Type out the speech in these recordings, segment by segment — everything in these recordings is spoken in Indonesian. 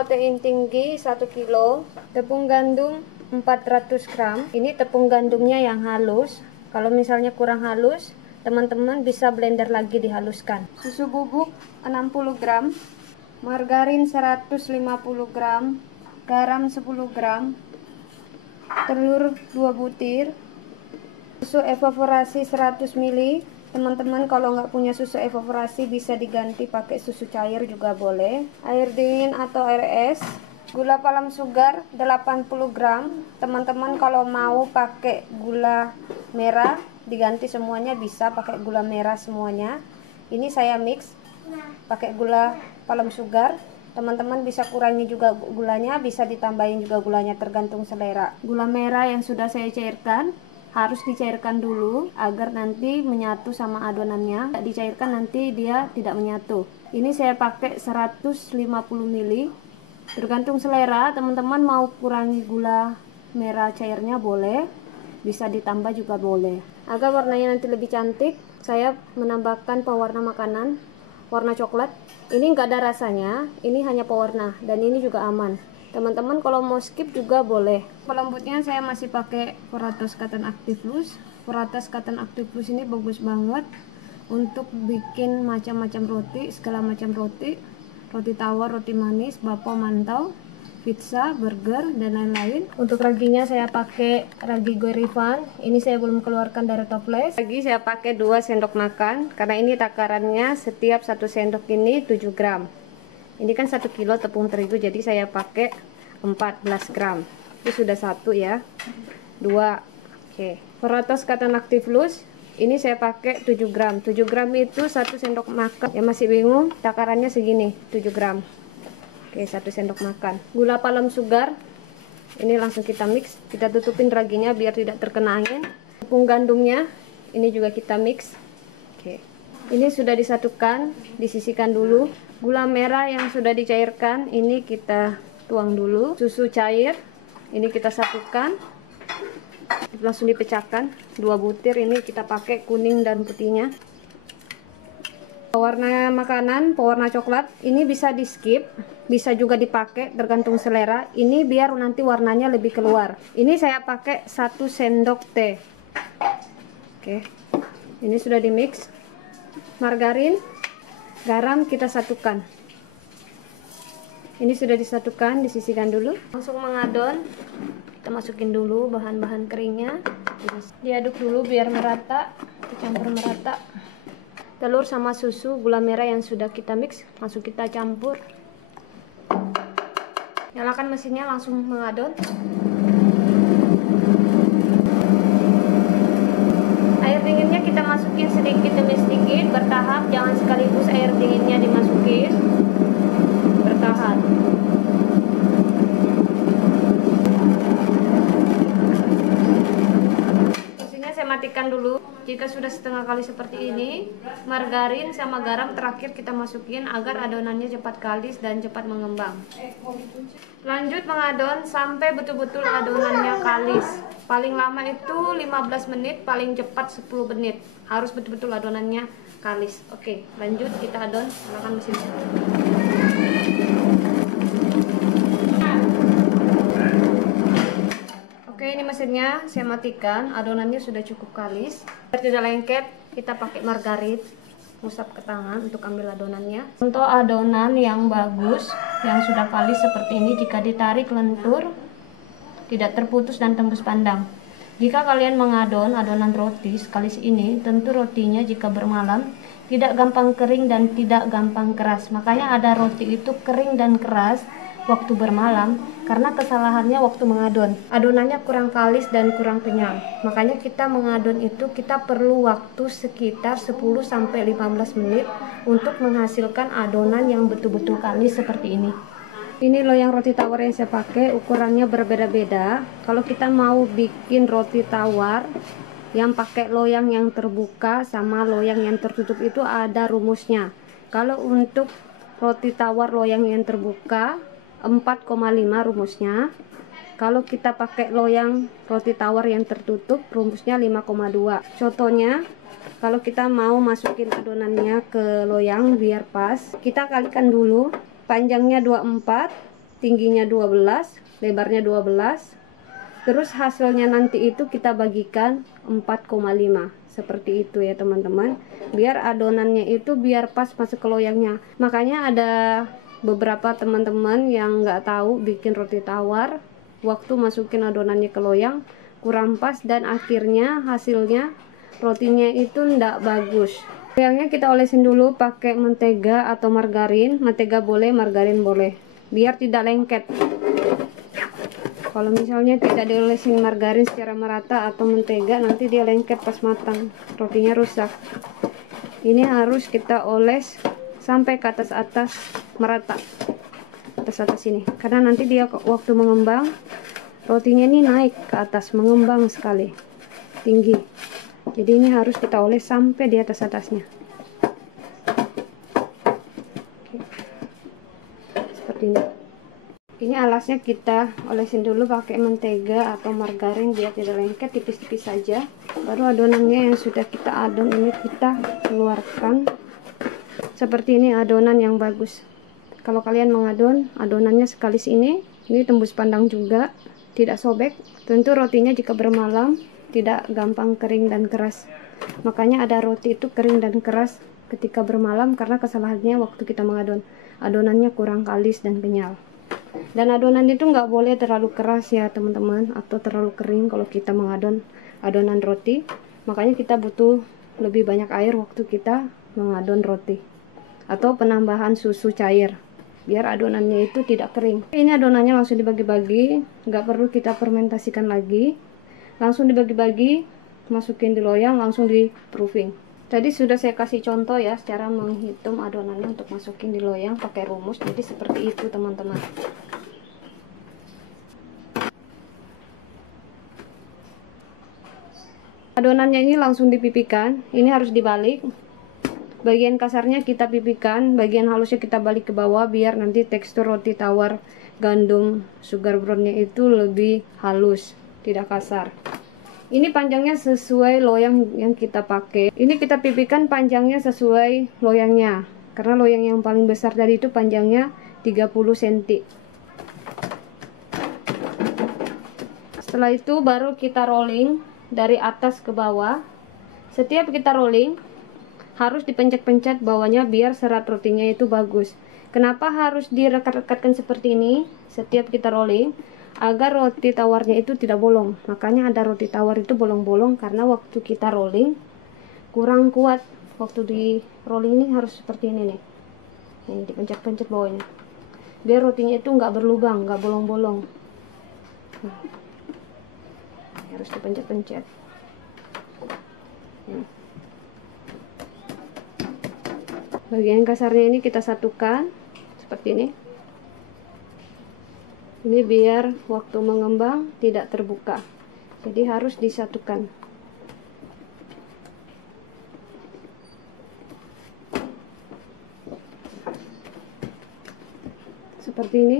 protein tinggi 1 kilo, tepung gandum 400 gram. Ini tepung gandumnya yang halus. Kalau misalnya kurang halus, teman-teman bisa blender lagi dihaluskan. Susu bubuk 60 gram, margarin 150 gram, garam 10 gram, telur 2 butir, susu evaporasi 100 ml. Teman-teman kalau nggak punya susu evaporasi bisa diganti pakai susu cair juga boleh. Air dingin atau air es. Gula palem sugar 80 gram. Teman-teman kalau mau pakai gula merah diganti semuanya bisa pakai gula merah semuanya. Ini saya mix pakai gula palem sugar. Teman-teman bisa kurangi juga gulanya, bisa ditambahin juga gulanya tergantung selera. Gula merah yang sudah saya cairkan harus dicairkan dulu agar nanti menyatu sama adonannya. Tidak dicairkan nanti dia tidak menyatu. Ini saya pakai 150 ml. Tergantung selera, teman-teman mau kurangi gula merah cairnya boleh, bisa ditambah juga boleh. Agar warnanya nanti lebih cantik, saya menambahkan pewarna makanan warna coklat. Ini enggak ada rasanya, ini hanya pewarna dan ini juga aman. Teman-teman kalau mau skip juga boleh. Pelembutnya saya masih pakai Puratos Cotton Active Plus. Puratos Cotton Active Plus ini bagus banget untuk bikin macam-macam roti, segala macam roti. Roti tawar, roti manis, bakpao, mantau, pizza, burger, dan lain-lain. Untuk raginya saya pakai ragi Goerivan. Ini saya belum keluarkan dari toples. Ragi saya pakai 2 sendok makan karena ini takarannya setiap 1 sendok ini 7 gram. Ini kan 1 kilo tepung terigu, jadi saya pakai 14 gram. Ini sudah 1 ya. 2. Oke. Puratos Cotton Active Plus. Ini saya pakai 7 gram. 7 gram itu 1 sendok makan. Ya masih bingung, takarannya segini, 7 gram. Oke, 1 sendok makan. Gula palem sugar. Ini langsung kita mix. Kita tutupin raginya biar tidak terkena angin. Tepung gandumnya, ini juga kita mix. Oke. Ini sudah disatukan, disisihkan dulu. Gula merah yang sudah dicairkan, ini kita tuang dulu. Susu cair, ini kita satukan. Langsung dipecahkan. 2 butir, ini kita pakai kuning dan putihnya. Pewarna makanan, pewarna coklat, ini bisa di skip, bisa juga dipakai tergantung selera. Ini biar nanti warnanya lebih keluar. Ini saya pakai 1 sendok teh. Oke, ini sudah di mix. Margarin, garam kita satukan. Ini sudah disatukan, disisihkan dulu. Langsung mengadon. Kita masukin dulu bahan-bahan keringnya. Diaduk dulu biar merata, dicampur merata. Telur sama susu, gula merah yang sudah kita mix, langsung kita campur. Nyalakan mesinnya, langsung mengadon. Air dinginnya kita masukin sedikit demi sedikit, bertahap, jangan sekaligus air dinginnya dimasukin. Bertahan. Mesinnya saya matikan dulu. Jika sudah setengah kali seperti ini, margarin sama garam terakhir kita masukin agar adonannya cepat kalis dan cepat mengembang. Lanjut mengadon sampai betul-betul adonannya kalis. Paling lama itu 15 menit, paling cepat 10 menit. Harus betul-betul adonannya kalis. Oke, lanjut kita adon, nyalakan mesinnya. Oke, ini mesinnya saya matikan, adonannya sudah cukup kalis. Biar tidak lengket, kita pakai margarin, ngusap ke tangan untuk ambil adonannya. Untuk adonan yang bagus, yang sudah kalis seperti ini, jika ditarik lentur, tidak terputus dan tembus pandang. Jika kalian mengadon adonan roti sekalis ini, tentu rotinya jika bermalam tidak gampang kering dan tidak gampang keras. Makanya ada roti itu kering dan keras waktu bermalam karena kesalahannya waktu mengadon. Adonannya kurang kalis dan kurang kenyal. Makanya kita mengadon itu kita perlu waktu sekitar 10-15 menit untuk menghasilkan adonan yang betul-betul kalis seperti ini. Ini loyang roti tawar yang saya pakai, ukurannya berbeda-beda. Kalau kita mau bikin roti tawar yang pakai loyang yang terbuka sama loyang yang tertutup itu ada rumusnya. Kalau untuk roti tawar loyang yang terbuka 4,5 rumusnya. Kalau kita pakai loyang roti tawar yang tertutup rumusnya 5,2. Contohnya kalau kita mau masukin adonannya ke loyang biar pas, kita kalikan dulu. Panjangnya 24, tingginya 12, lebarnya 12. Terus hasilnya nanti itu kita bagikan 4,5. Seperti itu ya teman-teman. Biar adonannya itu biar pas masuk ke loyangnya. Makanya ada beberapa teman-teman yang nggak tahu bikin roti tawar, waktu masukin adonannya ke loyang kurang pas dan akhirnya hasilnya rotinya itu ndak bagus. Loyangnya kita olesin dulu pakai mentega atau margarin. Mentega boleh, margarin boleh, biar tidak lengket. Kalau misalnya tidak diolesin margarin secara merata atau mentega, nanti dia lengket pas matang, rotinya rusak. Ini harus kita oles sampai ke atas merata, atas ini, karena nanti dia waktu mengembang rotinya ini naik ke atas, mengembang sekali tinggi. Jadi ini harus kita oles sampai di atasnya. Seperti ini. Ini alasnya kita olesin dulu pakai mentega atau margarin biar tidak lengket, tipis-tipis saja. Baru adonannya yang sudah kita adon ini kita keluarkan. Seperti ini adonan yang bagus. Kalau kalian mengadon adonannya sekali ini tembus pandang juga, tidak sobek. Tentu rotinya jika bermalam tidak gampang kering dan keras. Makanya ada roti itu kering dan keras ketika bermalam karena kesalahannya waktu kita mengadon. Adonannya kurang kalis dan kenyal. Dan adonan itu nggak boleh terlalu keras ya teman-teman, atau terlalu kering kalau kita mengadon adonan roti. Makanya kita butuh lebih banyak air waktu kita mengadon roti, atau penambahan susu cair biar adonannya itu tidak kering. Ini adonannya langsung dibagi-bagi, nggak perlu kita fermentasikan lagi, langsung dibagi-bagi, masukin di loyang, langsung di proofing. Tadi sudah saya kasih contoh ya cara menghitung adonannya untuk masukin di loyang pakai rumus. Jadi seperti itu teman-teman. Adonannya ini langsung dipipikan. Ini harus dibalik. Bagian kasarnya kita pipikan, bagian halusnya kita balik ke bawah biar nanti tekstur roti tawar gandum sugar brownnya itu lebih halus, tidak kasar. Ini panjangnya sesuai loyang yang kita pakai. Ini kita pipikan panjangnya sesuai loyangnya. Karena loyang yang paling besar tadi itu panjangnya 30 cm. Setelah itu baru kita rolling dari atas ke bawah. Setiap kita rolling harus dipencet-pencet bawahnya biar serat rotinya itu bagus. Kenapa harus direkat-rekatkan seperti ini setiap kita rolling? Agar roti tawarnya itu tidak bolong. Makanya ada roti tawar itu bolong-bolong karena waktu kita rolling kurang kuat. Waktu di rolling ini harus seperti ini nih. Nih dipencet-pencet bawahnya. Biar rotinya itu nggak berlubang, nggak bolong-bolong. Harus dipencet-pencet. Bagian kasarnya ini kita satukan seperti ini. Ini biar waktu mengembang tidak terbuka, jadi harus disatukan. Seperti ini.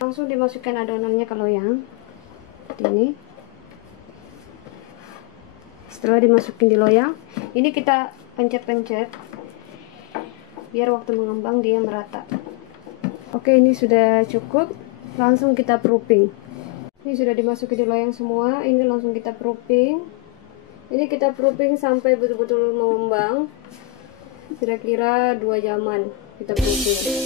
Langsung dimasukkan adonannya ke loyang. Seperti ini. Setelah dimasukin di loyang, ini kita pencet-pencet biar waktu mengembang dia merata. Oke, ini sudah cukup. Langsung kita proofing. Ini sudah dimasukin di loyang semua. Ini langsung kita proofing. Ini kita proofing sampai betul-betul mengembang. Kira-kira 2 jaman kita proofing.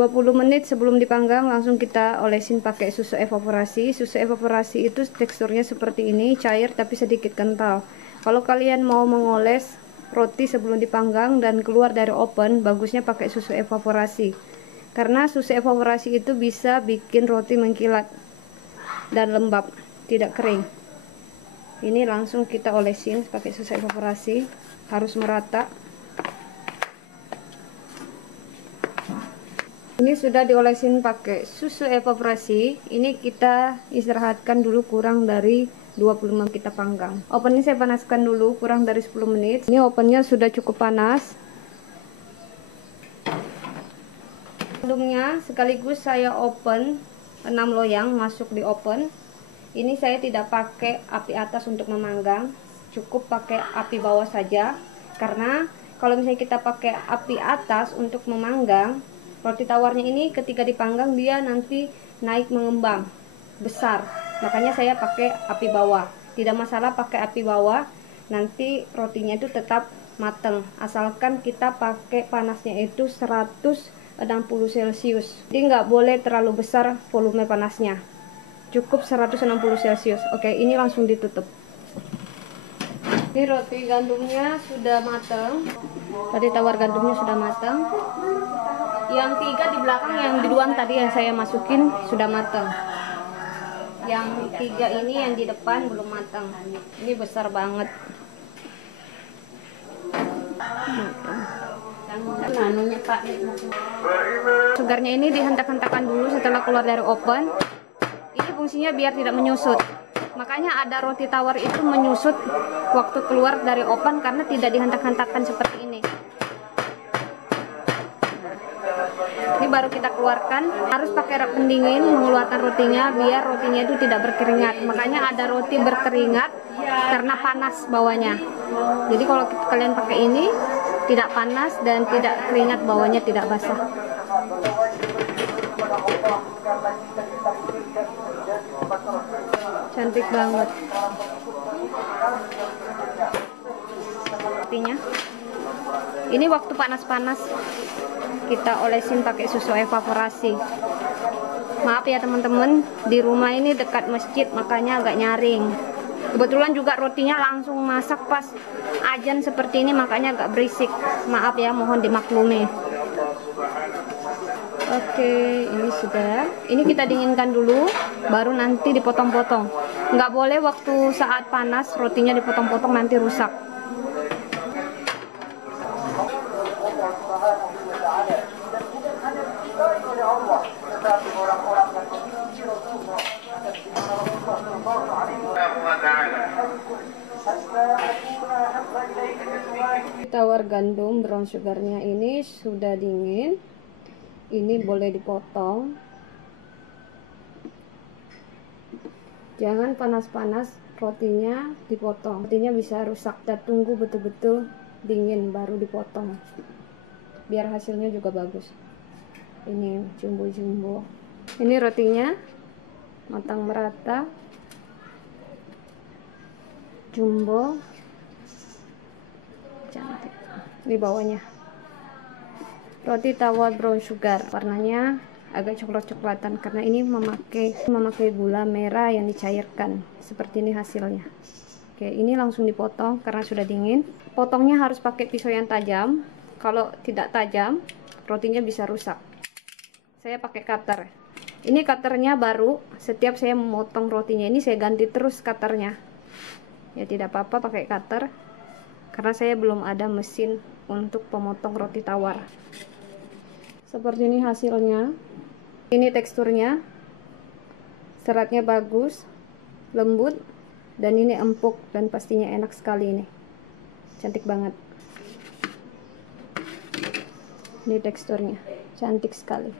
20 menit sebelum dipanggang langsung kita olesin pakai susu evaporasi. Susu evaporasi itu teksturnya seperti ini, cair tapi sedikit kental. Kalau kalian mau mengoles roti sebelum dipanggang dan keluar dari oven, bagusnya pakai susu evaporasi. Karena susu evaporasi itu bisa bikin roti mengkilat dan lembab, tidak kering. Ini langsung kita olesin pakai susu evaporasi, harus merata. Ini sudah diolesin pakai susu evaporasi. Ini kita istirahatkan dulu kurang dari 25 menit kita panggang. Ovennya saya panaskan dulu kurang dari 10 menit. Ini ovennya sudah cukup panas. Gandumnya sekaligus saya open 6 loyang masuk di oven. Ini saya tidak pakai api atas untuk memanggang. cukup pakai api bawah saja, karena kalau misalnya kita pakai api atas untuk memanggang, roti tawarnya ini ketika dipanggang dia nanti naik mengembang besar. Makanya saya pakai api bawah. Tidak masalah pakai api bawah, nanti rotinya itu tetap mateng, asalkan kita pakai panasnya itu 160 celcius. Jadi nggak boleh terlalu besar volume panasnya, cukup 160 celcius. Oke, ini langsung ditutup. Ini roti gandumnya sudah matang, roti tawar gandumnya sudah matang. Yang 3 di belakang, yang di luar tadi yang saya masukin sudah matang. Yang 3 ini yang di depan belum matang. Ini besar banget. Sugarnya ini dihentak-hentakan dulu setelah keluar dari oven. Ini fungsinya biar tidak menyusut. Makanya ada roti tawar itu menyusut waktu keluar dari oven karena tidak dihentak-hentakan seperti ini. Ini baru kita keluarkan, harus pakai rak pendingin mengeluarkan rotinya biar rotinya itu tidak berkeringat. Makanya ada roti berkeringat karena panas bawahnya. Jadi kalau kalian pakai ini tidak panas dan tidak keringat, bawahnya tidak basah. Cantik banget rotinya. Ini waktu panas-panas kita olesin pakai susu evaporasi. Maaf ya teman-teman, di rumah ini dekat masjid makanya agak nyaring. Kebetulan juga rotinya langsung masak pas azan seperti ini, makanya agak berisik. Maaf ya, mohon dimaklumi. Oke, ini sudah. Ini kita dinginkan dulu, baru nanti dipotong-potong. Nggak boleh waktu saat panas rotinya dipotong-potong, nanti rusak. Tawar gandum brown sugarnya ini sudah dingin. Ini boleh dipotong. Jangan panas-panas rotinya dipotong, rotinya bisa rusak. Kita tunggu betul-betul dingin baru dipotong biar hasilnya juga bagus. Ini jumbo-jumbo. Ini rotinya matang merata, jumbo, cantik. Di bawahnya roti tawar brown sugar, warnanya agak coklat-coklatan karena ini memakai gula merah yang dicairkan. Seperti ini hasilnya. Oke, ini langsung dipotong karena sudah dingin. Potongnya harus pakai pisau yang tajam. Kalau tidak tajam, rotinya bisa rusak. Saya pakai cutter. Ini cutternya baru. Setiap saya memotong rotinya ini saya ganti terus cutternya. Ya tidak apa-apa pakai cutter, karena saya belum ada mesin untuk pemotong roti tawar. Seperti ini hasilnya. Ini teksturnya, seratnya bagus, lembut, dan ini empuk dan pastinya enak sekali ini. Cantik banget. Ini teksturnya, cantik sekali.